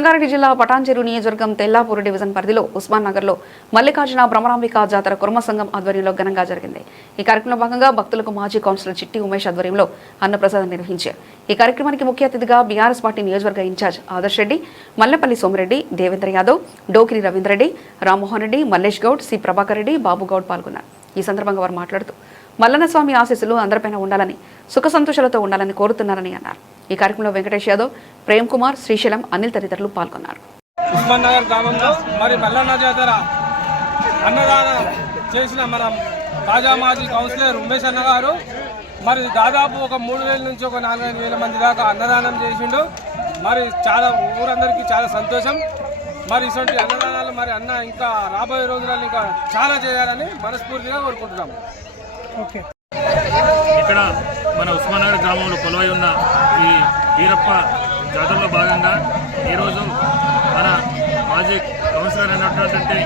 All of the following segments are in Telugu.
సంగారెడ్డి జిల్లా పటాన్చెరు నియోజకవర్గం తెల్లాపూర్ డివిజన్ పరిధిలో ఉస్మాన్ నగర్లో మల్లికార్జున భ్రమరాంబిక జాతర కుర్మ సంఘం ఆధ్వర్యంలో ఘనంగా జరిగింది. ఈ కార్యక్రమంలో భాగంగా భక్తులకు మాజీ కౌన్సిలర్ చిట్టి ఉమేష్ ఆధ్వర్యంలో అన్నప్రసాదం నిర్వహించారు. ఈ కార్యక్రమానికి ముఖ్య అతిథిగా బీఆర్ఎస్ పార్టీ నియోజకవర్గ ఇన్ఛార్జ్ ఆదర్శ్ రెడ్డి, మల్లెపల్లి సోమిరెడ్డి, దేవేంద్ర యాదవ్, డోకిరి రవీంద్ర రెడ్డి, రామ్మోహన్ రెడ్డి, మల్లేష్ గౌడ్, సి ప్రభాకర్ రెడ్డి, బాబు గౌడ్ పాల్గొన్నారు. ఈ సందర్భంగా వారు మాట్లాడుతూ మల్లన్న స్వామి ఆశీస్సులు అందరిపైన ఉండాలని, సుఖ సంతోషాలతో ఉండాలని కోరుతున్నారని అన్నారు. ఈ కార్యక్రమంలో వెంకటేష్ యాదవ్, ప్రేమ్ కుమార్, శ్రీశైలం, అనిల్ తదితరులు పాల్గొన్నారు. ఉస్మాన్ నగర్ గ్రామంలో మరి మల్లన్న జాతర అన్నదానం చేసిన మన తాజా మాజీ కౌన్సిలర్ ఉమేష్ అన్న గారు మరి దాదాపు ఒక 3,000 నుంచి ఒక 4,000 మంది దాకా అన్నదానం చేసిండు. మరి చాలా ఊరందరికీ చాలా సంతోషం. మరి ఇటువంటి అన్నదానాలు మరి అన్న ఇంకా రాబోయే రోజులలో ఇంకా చాలా చేయాలని మనస్ఫూర్తిగా కోరుకుంటున్నాము. ఓకే, ఇక్కడ మన ఉస్మాన్ నగర్ గ్రామంలో కొలువై ఉన్న ఈ వీరప్ప జాతరలో భాగంగా ఈరోజు మన మాజీ కౌన్సిలర్ అయినటువంటి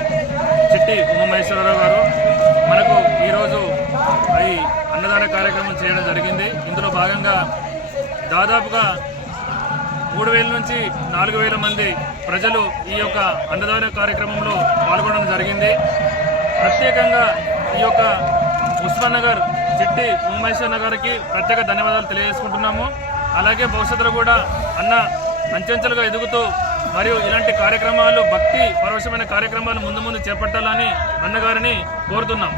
చిట్టి ఉమామహేశ్వరరావు గారు మనకు ఈరోజు ఈ అన్నదాన కార్యక్రమం చేయడం జరిగింది. ఇందులో భాగంగా దాదాపుగా 3,000 నుంచి 4,000 మంది ప్రజలు ఈ యొక్క అన్నదాన కార్యక్రమంలో పాల్గొనడం జరిగింది. ప్రత్యేకంగా ఈ యొక్క ఉస్మాన్ నగర్ చిట్టి ఉమామహేశ్వర గారికి ప్రత్యేక ధన్యవాదాలు తెలియజేసుకుంటున్నాము. అలాగే భవిష్యత్తులో కూడా అన్న అంచెంచెలుగా ఎదుగుతూ మరియు ఇలాంటి కార్యక్రమాలు, భక్తి పరవశమైన కార్యక్రమాలు ముందు ముందు చేపట్టాలని అన్నగారిని కోరుతున్నాం.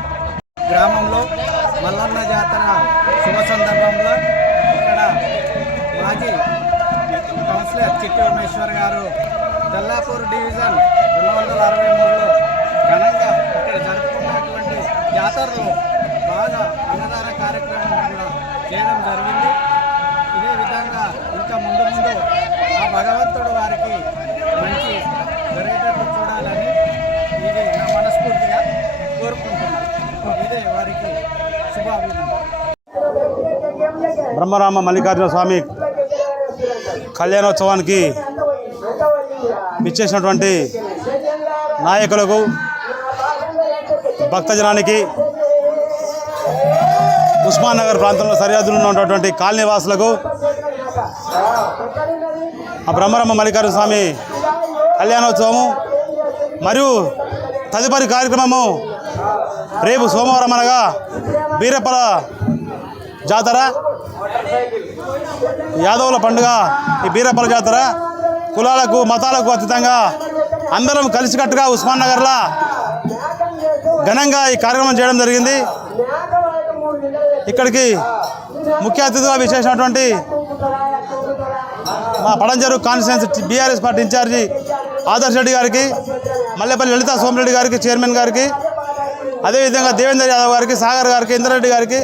గ్రామంలో మల్లన్న జాతర శుభ సందర్భంలో ఇక్కడ మాజీ కౌన్సిలర్ చిట్టి ఉమేశ్వర్ గారు తెల్లాపూర్ డివిజన్ 263లో ఘనంగా ఇక్కడ జరుపుకున్నటువంటి జాతరలో బాగా అన్నదాన కార్యక్రమం కూడా చేయడం జరిగింది. ఇదే విధంగా ఇంకా ముందు ముందు ఆ భగవంతుడు వారికి మంచి జరిగేటట్టు చూడాలని ఇది నా మనస్ఫూర్తిగా కోరుకుంటున్నాను. ఇదే వారికి శుభాభినందనలు. బ్రహ్మరామ మల్లికార్జున స్వామి కళ్యాణోత్సవానికి ఇచ్చేసినటువంటి నాయకులకు, భక్తజనానికి, ఉస్మాన్ నగర్ ప్రాంతంలో సరిహద్దులో ఉన్నటువంటి కాలనీ వాసులకు ఆ బ్రహ్మరామ మల్లికార్జున స్వామి కళ్యాణోత్సవము మరియు తదుపరి కార్యక్రమము రేపు సోమవారం అనగా బీరప్పల జాతర, యాదవుల పండుగ. ఈ బీరప్పల జాతర కులాలకు, మతాలకు అతీతంగా అందరం కలిసికట్టుగా ఉస్మాన్ నగర్లో ఘనంగా ఈ కార్యక్రమం చేయడం జరిగింది. ఇక్కడికి ముఖ్య అతిథిగా విశేషమైనటువంటి మా Patancheru constituency BRS party incharge Adarsh Reddy గారికి, మల్లెపల్లి లలితా సోమిరెడ్డి గారికి, చైర్మన్ గారికి, అదేవిధంగా దేవేంద్ర యాదవ్ గారికి, సాగర్ గారికి, ఇంద్రారెడ్డి గారికి,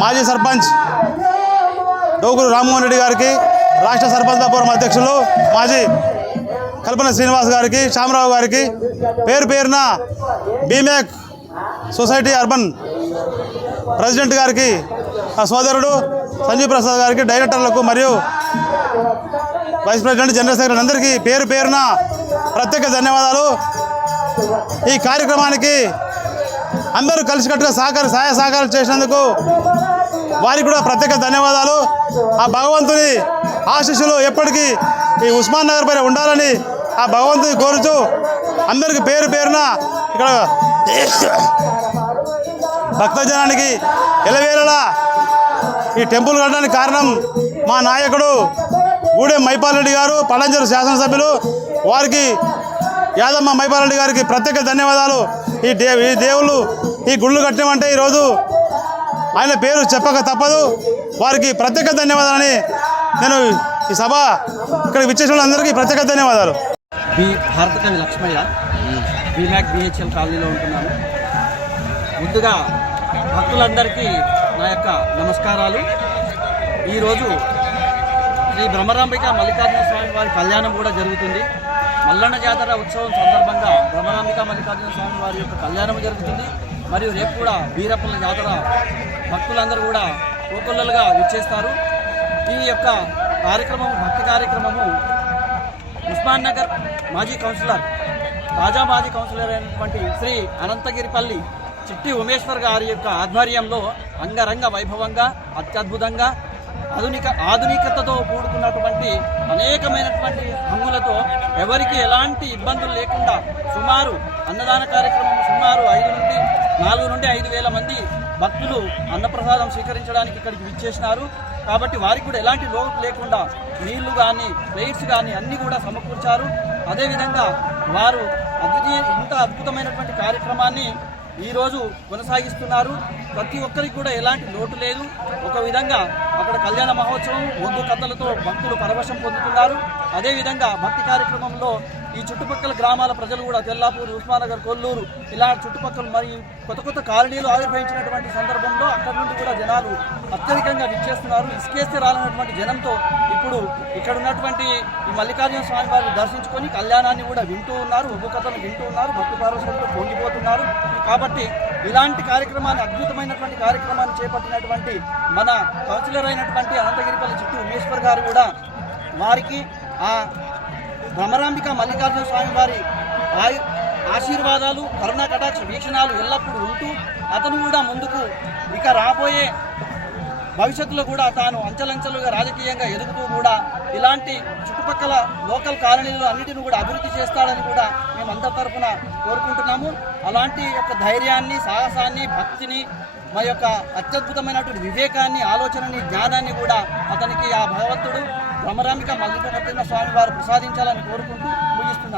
మాజీ సర్పంచ్ డోగురు రామ్మోహన్ రెడ్డి గారికి, రాష్ట్ర సర్పంచ్ ఫోరం అధ్యక్షులు మాజీ కల్పన శ్రీనివాస్ గారికి, శ్యామరావు గారికి, పేరు పేరున బీమేక్ సొసైటీ అర్బన్ ప్రెసిడెంట్ గారికి, ఆ సోదరుడు సంజీవ్ ప్రసాద్ గారికి, డైరెక్టర్లకు మరియు వైస్ ప్రెసిడెంట్, జనరల్ సెక్రటరీ అందరికీ పేరు పేరున ప్రత్యేక ధన్యవాదాలు. ఈ కార్యక్రమానికి అందరూ కలిసికట్టుగా సహాయ సహకారం చేసినందుకు వారికి కూడా ప్రత్యేక ధన్యవాదాలు. ఆ భగవంతుని ఆశీస్సులు ఎప్పటికీ ఈ ఉస్మాన్ నగర్ పైన ఉండాలని ఆ భగవంతుని కోరుతూ అందరికీ పేరు పేరున ఇక్కడ భక్తజనానికి ఎలవేళలా ఈ టెంపుల్ కట్టడానికి కారణం మా నాయకుడు గూడెం మైపాల్రెడ్డి గారు, పటాన్చెరు శాసనసభ్యులు. వారికి యాదమ్మ మైపాల్రెడ్డి గారికి ప్రత్యేక ధన్యవాదాలు. ఈ దేవుళ్ళు ఈ గుళ్ళు కట్టినామంటే ఈరోజు ఆయన పేరు చెప్పక తప్పదు. వారికి ప్రత్యేక ధన్యవాదాలని నేను ఈ సభ ఇక్కడ విచ్చేసిన అందరికీ ప్రత్యేక ధన్యవాదాలు. భారతకవి లక్ష్మయ్య, బీమ్యాక్ BHL కాలనీలో ఉంటున్నాను. ముందుగా భక్తులందరికీ నా యొక్క నమస్కారాలు. ఈరోజు శ్రీ బ్రహ్మరాంబిక మల్లికార్జున స్వామి వారి కళ్యాణం కూడా జరుగుతుంది. మల్లన్న జాతర ఉత్సవం సందర్భంగా బ్రహ్మరాంబిక మల్లికార్జున స్వామి వారి యొక్క కళ్యాణం జరుగుతుంది. మరియు రేపు కూడా బీరప్పల జాతర భక్తులందరూ కూడా కోకొల్లలుగా విచ్చేస్తారు. ఈ యొక్క కార్యక్రమం, భక్తి కార్యక్రమము ఉస్మాన్ నగర్ మాజీ కౌన్సిలర్, తాజా మాజీ కౌన్సిలర్ అయినటువంటి శ్రీ అనంతగిరిపల్లి చిట్టి ఉమేశ్వర్ గారి యొక్క ఆధ్వర్యంలో అంగరంగ వైభవంగా, అత్యద్భుతంగా ఆధునికతతో కూడుకున్నటువంటి అనేకమైనటువంటి హంగులతో ఎవరికి ఎలాంటి ఇబ్బందులు లేకుండా సుమారు అన్నదాన కార్యక్రమం సుమారు 4 నుండి 5 వేల మంది భక్తులు అన్నప్రసాదం స్వీకరించడానికి ఇక్కడికి విచ్చేసినారు. కాబట్టి వారికి కూడా ఎలాంటి లోటు లేకుండా నీళ్లు కానీ ప్లేట్స్ కానీ అన్నీ కూడా సమకూర్చారు. అదేవిధంగా వారు ఇంత అద్భుతమైనటువంటి కార్యక్రమాన్ని ఈరోజు కొనసాగిస్తున్నారు. ప్రతి ఒక్కరికి కూడా ఎలాంటి లోటు లేదు. ఒక విధంగా అక్కడ కళ్యాణ మహోత్సవం ఒగ్గు కథలతో భక్తులు పరవశం పొందుతున్నారు. అదేవిధంగా భక్తి కార్యక్రమంలో ఈ చుట్టుపక్కల గ్రామాల ప్రజలు కూడా తెల్లాపూర్, ఉస్మానగర్, కొల్లూరు ఇలా చుట్టుపక్కల మరి కొత్త కాలనీలు ఆవిర్భవించినటువంటి సందర్భంలో అక్కడి నుండి కూడా జనాలు అత్యధికంగా విచ్చేస్తున్నారు. ఇసుకేస్తే రాలన్నటువంటి జనంతో ఇప్పుడు ఇక్కడ ఉన్నటువంటి ఈ మల్లికార్జున స్వామి వారిని దర్శించుకొని కళ్యాణాన్ని కూడా వింటూ ఉన్నారు, ఒగ్గు కథను వింటూ ఉన్నారు, భక్తి పార్వశంతో పొంగిపోతున్నారు. కాబట్టి ఇలాంటి కార్యక్రమాన్ని అద్భుతమైనటువంటి కార్యక్రమాన్ని చేపట్టినటువంటి మన కౌన్సిలర్ అయినటువంటి అనంతగిరిపల్లి చిట్టి ఉమేశ్వర్ గారు కూడా వారికి ఆ భ్రమరాంబిక మల్లికార్జున స్వామి వారి ఆశీర్వాదాలు, కరుణా కటాక్ష వీక్షణాలు ఎల్లప్పుడూ ఉంటూ అతను కూడా ముందుకు ఇక రాబోయే భవిష్యత్తులో కూడా తాను అంచెలంచెలుగా రాజకీయంగా ఎదుగుతూ కూడా ఇలాంటి చుట్టుపక్కల లోకల్ కాలనీలు అన్నిటిని కూడా అభివృద్ధి చేస్తాడని కూడా మేము అందరి తరఫున కోరుకుంటున్నాము. అలాంటి యొక్క ధైర్యాన్ని, సాహసాన్ని, భక్తిని, మా యొక్క అత్యద్భుతమైనటువంటి వివేకాన్ని, ఆలోచనని, జ్ఞానాన్ని కూడా అతనికి ఆ భగవంతుడు భ్రమరాంబిక మల్లికార్జున స్వామి వారు ప్రసాదించాలని కోరుకుంటూ ముగిస్తున్నారు.